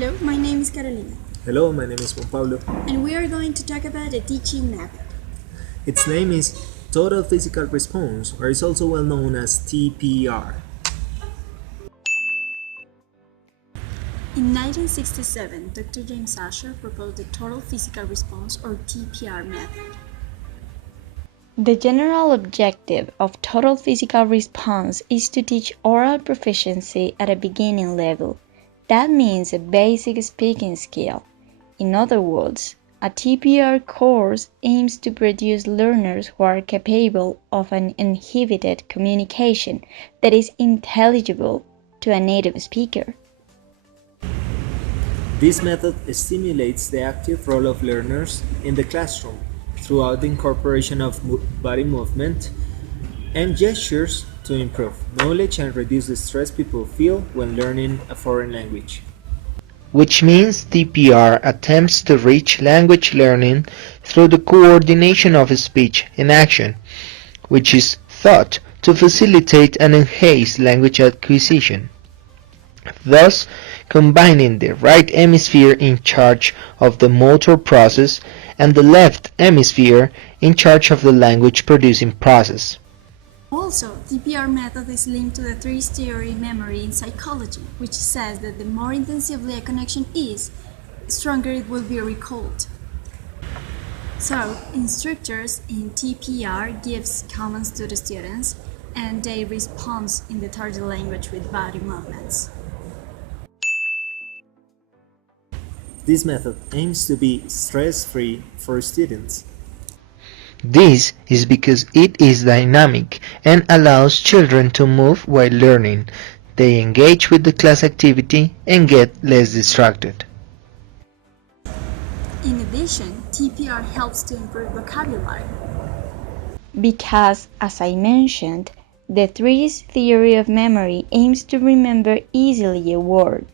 Hello, my name is Carolina, Hello, my name is Juan Pablo. and we are going to talk about a teaching method. Its name is Total Physical Response, or is also well known as TPR. In 1967, Dr. James Asher proposed the Total Physical Response or TPR method. The general objective of total physical response is to teach oral proficiency at a beginning level. That means a basic speaking skill. In other words, a TPR course aims to produce learners who are capable of an uninhibited communication that is intelligible to a native speaker. This method stimulates the active role of learners in the classroom throughout the incorporation of body movement and gestures to improve knowledge and reduce the stress people feel when learning a foreign language. Which means TPR attempts to reach language learning through the coordination of speech and action, which is thought to facilitate and enhance language acquisition, thus combining the right hemisphere in charge of the motor process and the left hemisphere in charge of the language producing process. Also, TPR method is linked to the three-theory memory in psychology, which says that the more intensively a connection is, the stronger it will be recalled. So, instructors in TPR gives commands to the students, and they respond in the target language with body movements. This method aims to be stress-free for students. This is because it is dynamic and allows children to move while learning. They engage with the class activity and get less distracted. In addition, TPR helps to improve vocabulary. Because, as I mentioned, the threes theory of memory aims to remember easily a word.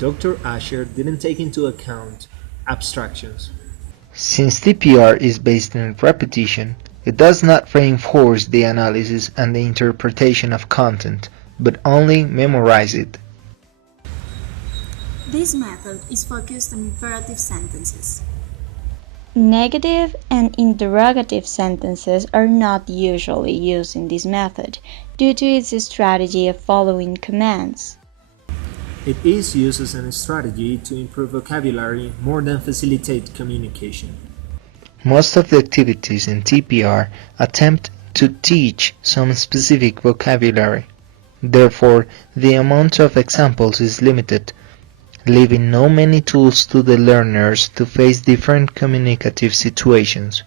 Dr. Asher didn't take into account abstractions. Since TPR is based on repetition, it does not reinforce the analysis and the interpretation of content, but only memorize it. This method is focused on imperative sentences. Negative and interrogative sentences are not usually used in this method due to its strategy of following commands. It is used as a strategy to improve vocabulary more than facilitate communication. Most of the activities in TPR attempt to teach some specific vocabulary. Therefore, the amount of examples is limited, leaving not many tools to the learners to face different communicative situations.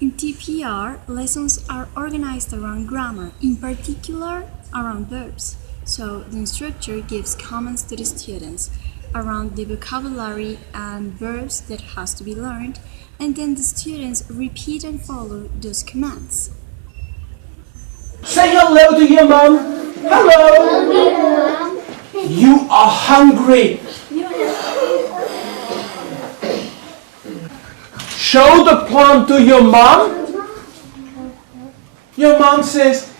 In TPR, lessons are organized around grammar, in particular around verbs. So the instructor gives commands to the students around the vocabulary and verbs that has to be learned, and then the students repeat and follow those commands. Say hello to your mom. Hello. You are hungry. Show the plum to your mom. Your mom says,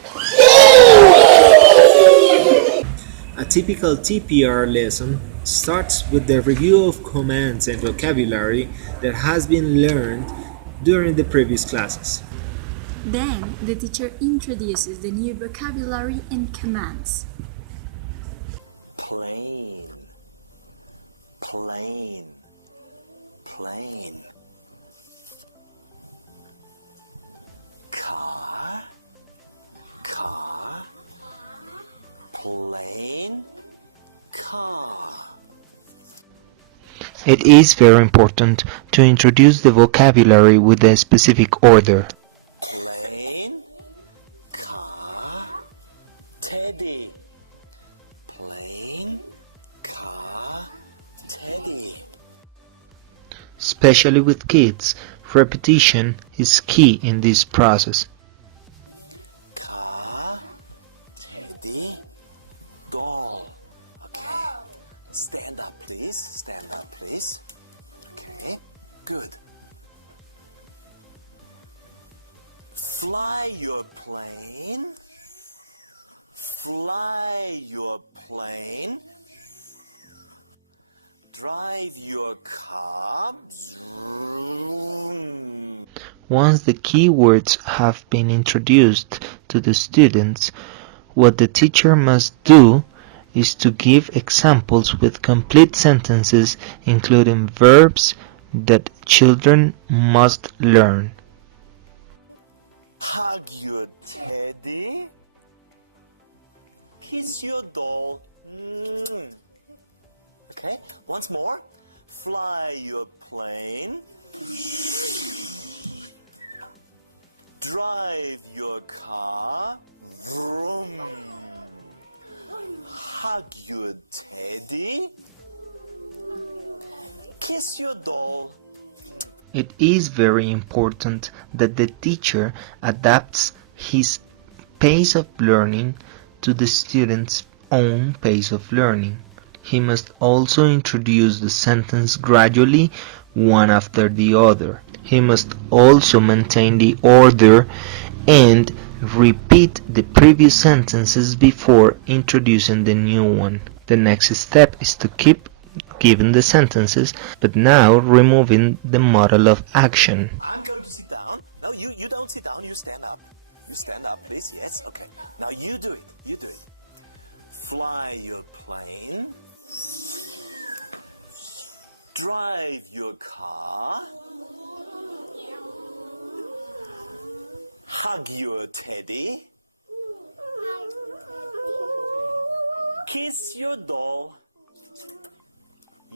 A typical TPR lesson starts with the review of commands and vocabulary that has been learned during the previous classes. Then the teacher introduces the new vocabulary and commands. Plane, plane, plane. Car, car, plane, car. It is very important to introduce the vocabulary with a specific order. Plane, car, teddy. Plane, car, teddy. Especially with kids, repetition is key in this process. Car, teddy, doll. Okay, stand up please, Okay, good. Fly your plane, your car. Once the keywords have been introduced to the students, what the teacher must do is to give examples with complete sentences including verbs that children must learn. Hug your teddy. Kiss your doll. Okay, once more. Fly your plane. Drive your car. Vroom. Hug your teddy. Kiss your doll. It is very important that the teacher adapts his pace of learning to the student's own pace of learning. He must also introduce the sentence gradually, one after the other. He must also maintain the order and repeat the previous sentences before introducing the new one. The next step is to keep giving the sentences, but now removing the model of action. I'm going to sit down. No, you don't sit down, you stand up. You stand up, please. Yes, okay. Now you do it. You do it. Fly your plane. Drive your car. Hug your teddy. Kiss your doll.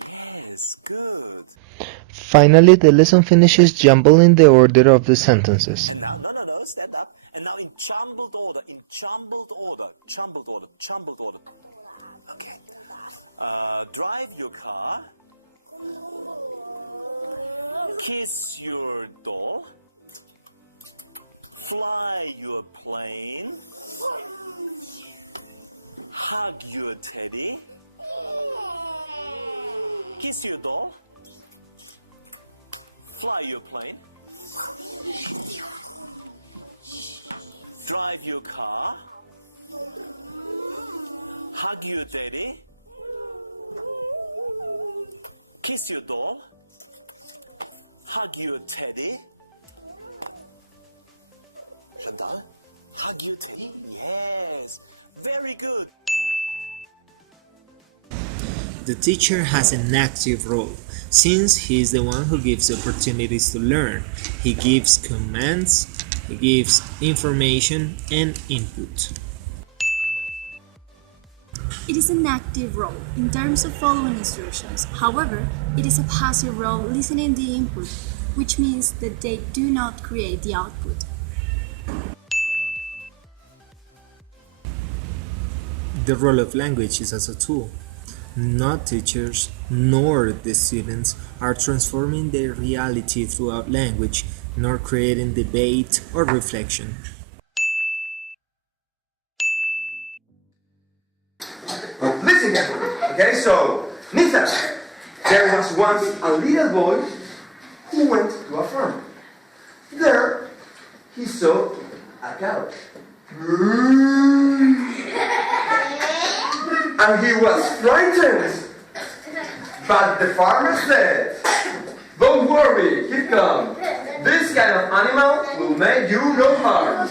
Yes, good. Finally, the lesson finishes jumbled in the order of the sentences. And now, no, stand up. And now in jumbled order, jumbled order. Okay. Drive your car. Kiss your doll. Fly your plane. Hug your teddy. Kiss your doll. Fly your plane. Drive your car. Hug your daddy. Kiss your doll. Hug your teddy. Chantal, hug your teddy. Yes, very good. The teacher has an active role, since he is the one who gives opportunities to learn. He gives commands, he gives information and input. It is an active role in terms of following instructions. However, it is a passive role listening the input, which means that they do not create the output. The role of language is as a tool. Not teachers nor the students are transforming their reality throughout language, nor creating debate or reflection. Listen carefully, okay? So, Nita, there was once a little boy who went to a farm. There, he saw a cow. And he was frightened. But the farmer said, "Don't worry, keep calm. This kind of animal will make you no harm."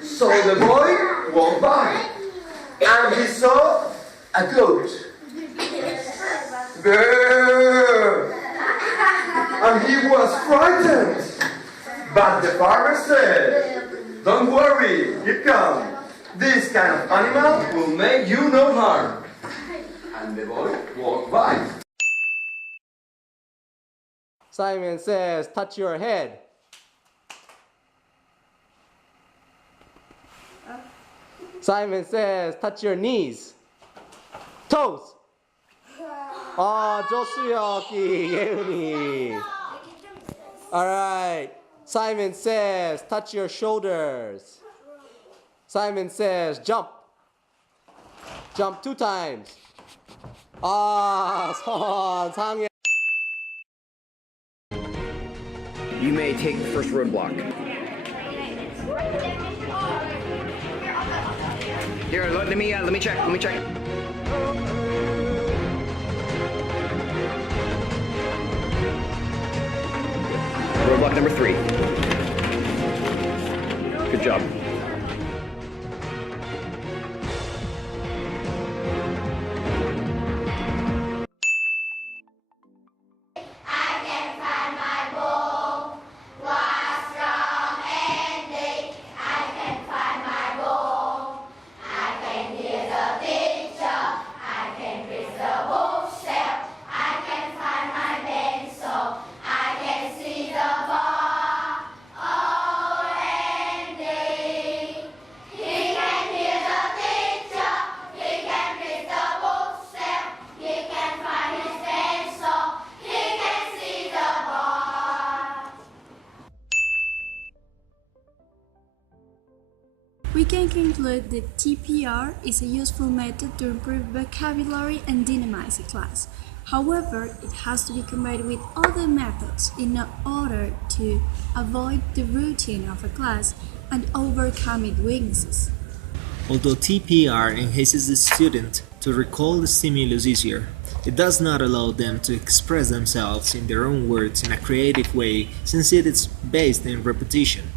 So the boy walked by, and he saw a goat. Brrr. And he was frightened. But the farmer said, "Don't worry, keep calm. This kind of animal will make you no harm." And the boy walked by. Simon says, touch your head. Simon says, touch your knees. Toes. 조수혁이, 예은이. Alright. Simon says, touch your shoulders. Simon says, jump. Jump 2 times. 상현. You may take the first roadblock. Here, let me check. Roadblock number 3. Good job. We can conclude that TPR is a useful method to improve vocabulary and dynamize a class. However, it has to be combined with other methods in order to avoid the routine of a class and overcome its weaknesses. Although TPR enhances the student to recall the stimulus easier, it does not allow them to express themselves in their own words in a creative way since it is based in repetition.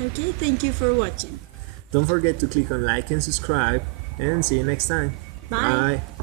Okay, thank you for watching. Don't forget to click on like and subscribe, and see you next time. Bye. Bye.